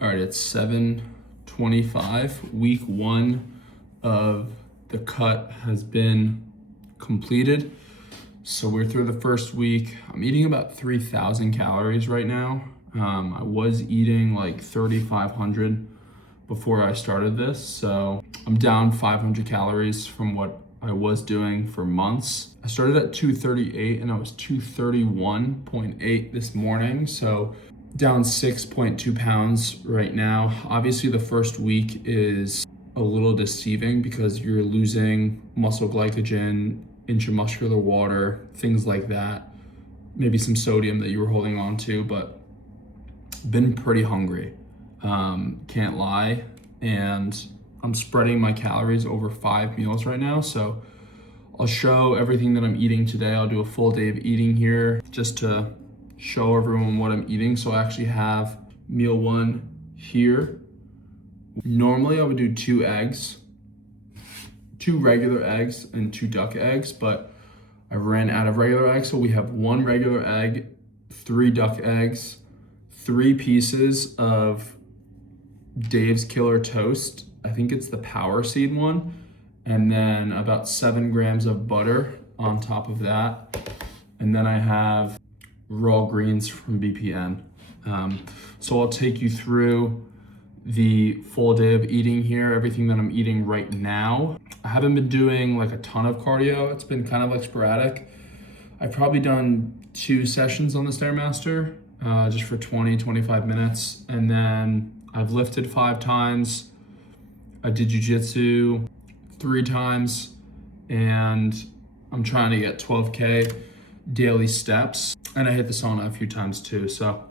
All right, it's 7:25. Week 1 of the cut has been completed. So we're through the first week. I'm eating about 3,000 calories right now. I was eating like 3,500 before I started this. So I'm down 500 calories from what I was doing for months. I started at 238 and I was 231.8 this morning. So down 6.2 pounds right now. Obviously the first week is a little deceiving because you're losing muscle glycogen, intramuscular water, things like that. Maybe some sodium that you were holding on to, but been pretty hungry. Can't lie. And I'm spreading my calories over 5 meals right now. So I'll show everything that I'm eating today. I'll do a full day of eating here just to show everyone what I'm eating. So I actually have meal 1 here. Normally I would do 2 eggs, 2 regular eggs and 2 duck eggs, but I ran out of regular eggs. So we have 1 regular egg, 3 duck eggs, 3 pieces of Dave's Killer Toast. I think it's the Power Seed one. And then about 7 grams of butter on top of that. And then I have raw greens from BPN. So I'll take you through the full day of eating here, everything that I'm eating right now. I haven't been doing like a ton of cardio. It's been kind of like sporadic. I've probably done 2 sessions on the Stairmaster, just for 20, 25 minutes. And then I've lifted 5 times. I did jujitsu 3 times, and I'm trying to get 12K daily steps. And I hit the sauna a few times too. So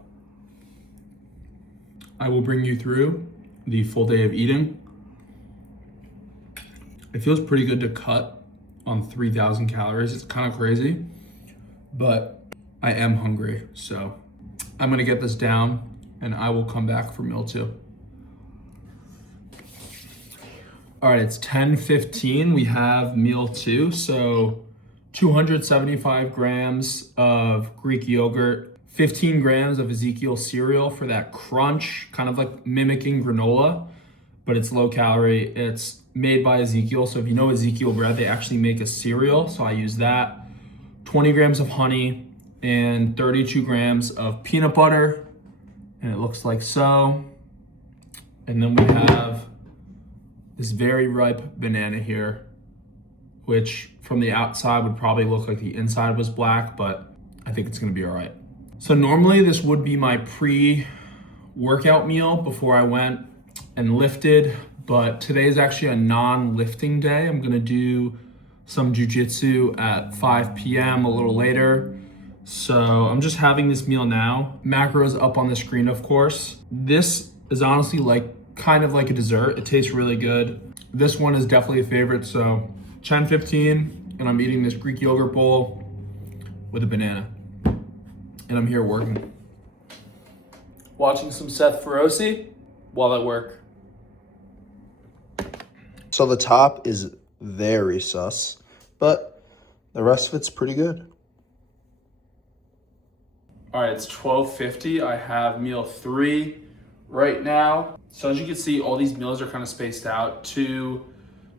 I will bring you through the full day of eating. It feels pretty good to cut on 3,000 calories. It's kind of crazy, but I am hungry. So I'm gonna get this down and I will come back for meal 2. All right, it's 10:15. We have meal 2. So 275 grams of Greek yogurt, 15 grams of Ezekiel cereal for that crunch, kind of like mimicking granola, but it's low calorie. It's made by Ezekiel. So if you know Ezekiel bread, they actually make a cereal. So I use that. 20 grams of honey and 32 grams of peanut butter. And it looks like so. And then we have this very ripe banana here, which from the outside would probably look like the inside was black, but I think it's gonna be all right. So normally this would be my pre-workout meal before I went and lifted, but today is actually a non-lifting day. I'm gonna do some jujitsu at 5 p.m. a little later. So I'm just having this meal now. Macros up on the screen, of course. This is honestly kind of like a dessert. It tastes really good. This one is definitely a favorite. So 10:15, and I'm eating this Greek yogurt bowl with a banana. And I'm here working. Watching some Seth Feroci while I work. So the top is very sus, but the rest of it's pretty good. All right, it's 12:50. I have meal 3 right now. So as you can see, all these meals are kind of spaced out 2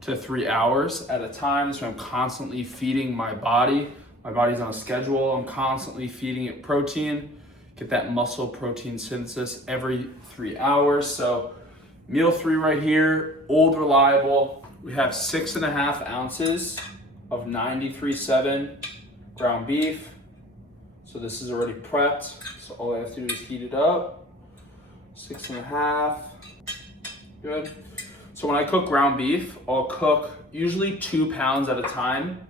to 3 hours at a time. So I'm constantly feeding my body. My body's on a schedule. I'm constantly feeding it protein, get that muscle protein synthesis every 3 hours. So meal 3 right here, old reliable. We have 6.5 ounces of 93.7 ground beef. So this is already prepped. So all I have to do is heat it up. 6.5, good. So when I cook ground beef, I'll cook usually 2 pounds at a time.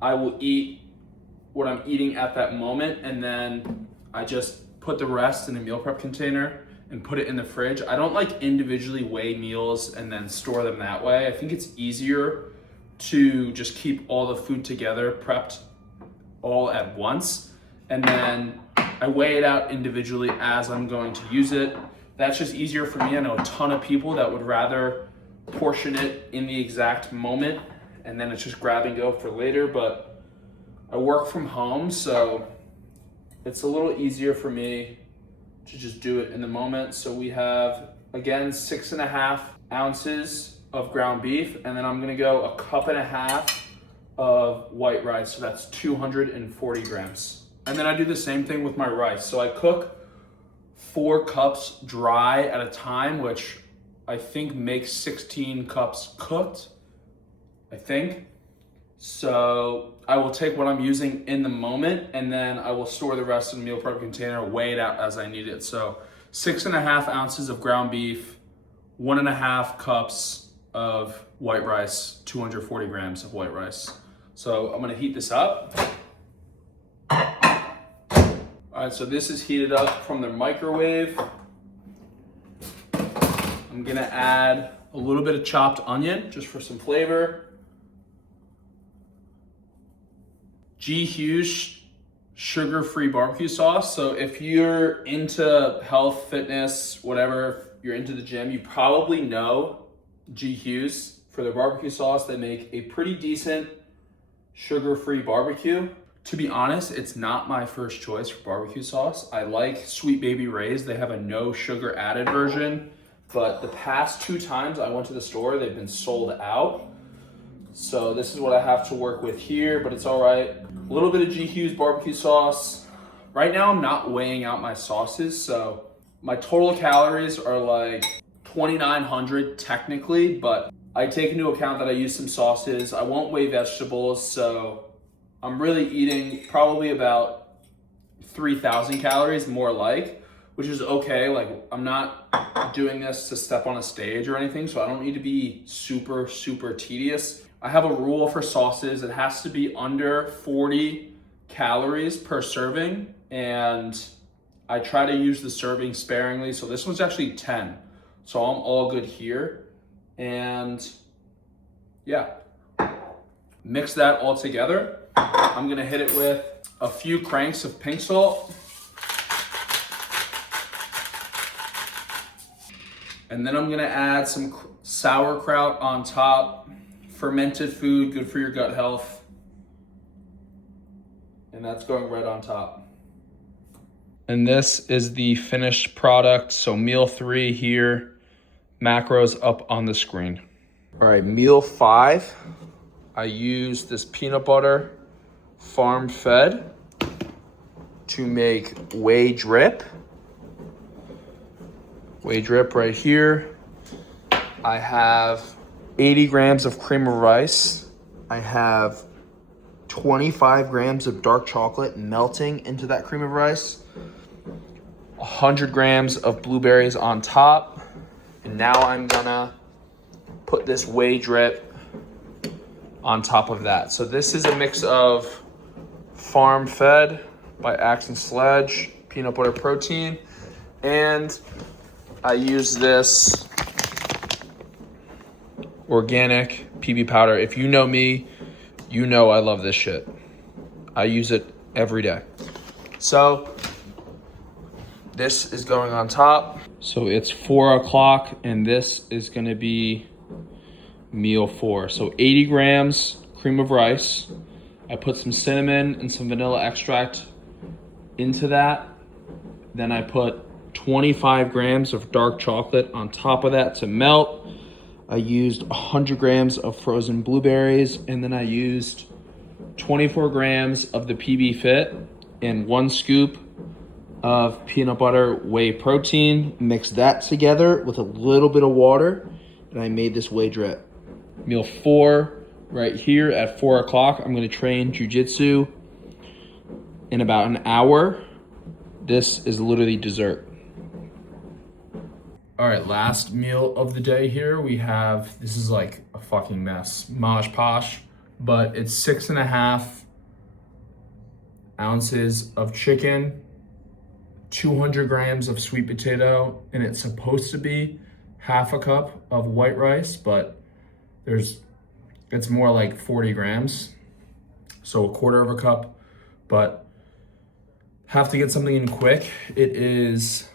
I will eat what I'm eating at that moment, and then I just put the rest in a meal prep container and put it in the fridge. I don't like individually weigh meals and then store them that way. I think it's easier to just keep all the food together, prepped all at once, and then I weigh it out individually as I'm going to use it. That's just easier for me. I know a ton of people that would rather portion it in the exact moment and then it's just grab and go for later, but I work from home, so it's a little easier for me to just do it in the moment. So we have, again, 6.5 ounces of ground beef, and then I'm gonna go 1.5 cups of white rice, so that's 240 grams. And then I do the same thing with my rice. So I cook 4 cups dry at a time, which I think makes 16 cups cooked, I think. So I will take what I'm using in the moment, and then I will store the rest in a meal prep container, weigh it out as I need it. So 6.5 ounces of ground beef, 1.5 cups of white rice, 240 grams of white rice. So I'm gonna heat this up. All right, so this is heated up from the microwave. I'm gonna add a little bit of chopped onion just for some flavor. G. Hughes sugar-free barbecue sauce. So if you're into health, fitness, whatever, if you're into the gym, you probably know G. Hughes for their barbecue sauce. They make a pretty decent sugar-free barbecue. To be honest, it's not my first choice for barbecue sauce. I like Sweet Baby Ray's. They have a no sugar added version, but the past 2 times I went to the store, they've been sold out. So this is what I have to work with here, but it's all right. A little bit of G. Hughes barbecue sauce. Right now I'm not weighing out my sauces, so my total calories are like 2,900 technically, but I take into account that I use some sauces. I won't weigh vegetables, so I'm really eating probably about 3,000 calories more like, which is okay. Like, I'm not doing this to step on a stage or anything, so I don't need to be super, super tedious. I have a rule for sauces. It has to be under 40 calories per serving, and I try to use the serving sparingly. So this one's actually 10. So I'm all good here. And yeah, mix that all together. I'm gonna hit it with a few cranks of pink salt. And then I'm gonna add some sauerkraut on top. Fermented food, good for your gut health. And that's going right on top. And this is the finished product. So meal 3 here, macros up on the screen. All right, meal 5. I use this peanut butter farm fed to make whey drip. Whey drip right here. I have 80 grams of cream of rice. I have 25 grams of dark chocolate melting into that cream of rice. 100 grams of blueberries on top. And now I'm gonna put this whey drip on top of that. So this is a mix of farm fed by Axe and Sledge, peanut butter protein, and I use this organic PB powder. If you know me, you know I love this shit. I use it every day. So this is going on top. So it's 4 o'clock and this is gonna be meal 4. So 80 grams cream of rice. I put some cinnamon and some vanilla extract into that. Then I put 25 grams of dark chocolate on top of that to melt. I used 100 grams of frozen blueberries, and then I used 24 grams of the PB Fit and 1 scoop of peanut butter whey protein. Mixed that together with a little bit of water, and I made this whey drip. Meal 4 right here at 4 o'clock. I'm gonna train jujitsu in about an hour. This is literally dessert. All right, last meal of the day here. We have, this is like a fucking mess, mosh posh, but it's 6.5 ounces of chicken, 200 grams of sweet potato, and it's supposed to be 1/2 cup of white rice, but it's more like 40 grams. So 1/4 cup, but have to get something in quick. It is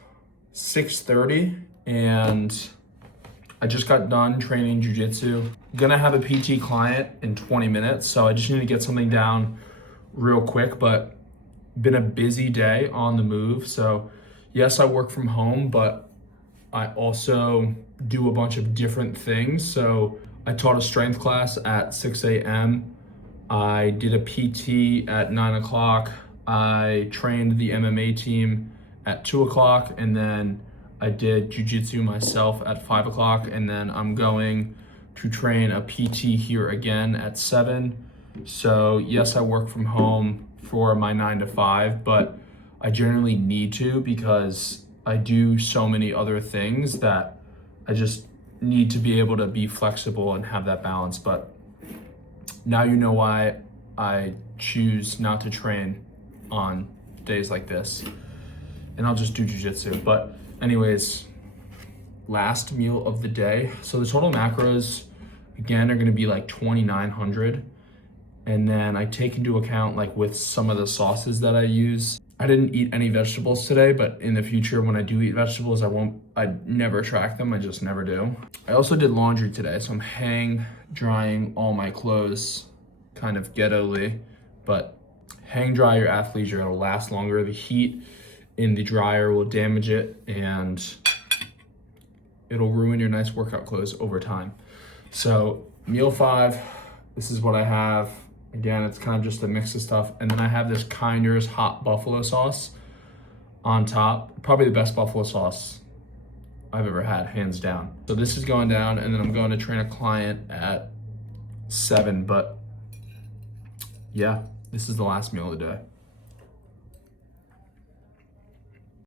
6:30 and I just got done training jujitsu. Gonna have a PT client in 20 minutes, so I just need to get something down real quick, but been a busy day on the move. So yes, I work from home, but I also do a bunch of different things. So I taught a strength class at 6 a.m. I did a PT at 9 o'clock. I trained the MMA team at 2 o'clock, and then I did jujitsu myself at 5 o'clock, and then I'm going to train a PT here again at 7. So yes, I work from home for my 9 to 5, but I generally need to because I do so many other things that I just need to be able to be flexible and have that balance. But now you know why I choose not to train on days like this, and I'll just do jujitsu. But anyways, last meal of the day. So the total macros, again, are gonna be like 2,900. And then I take into account, like with some of the sauces that I use. I didn't eat any vegetables today, but in the future when I do eat vegetables, I never track them, I just never do. I also did laundry today, so I'm hang drying all my clothes, kind of ghetto-ly, but hang dry your athleisure, it'll last longer. The heat in the dryer will damage it and it'll ruin your nice workout clothes over time. So meal 5, this is what I have. Again, it's kind of just a mix of stuff. And then I have this Kinder's hot buffalo sauce on top. Probably the best buffalo sauce I've ever had, hands down. So this is going down, and then I'm going to train a client at 7. But yeah, this is the last meal of the day.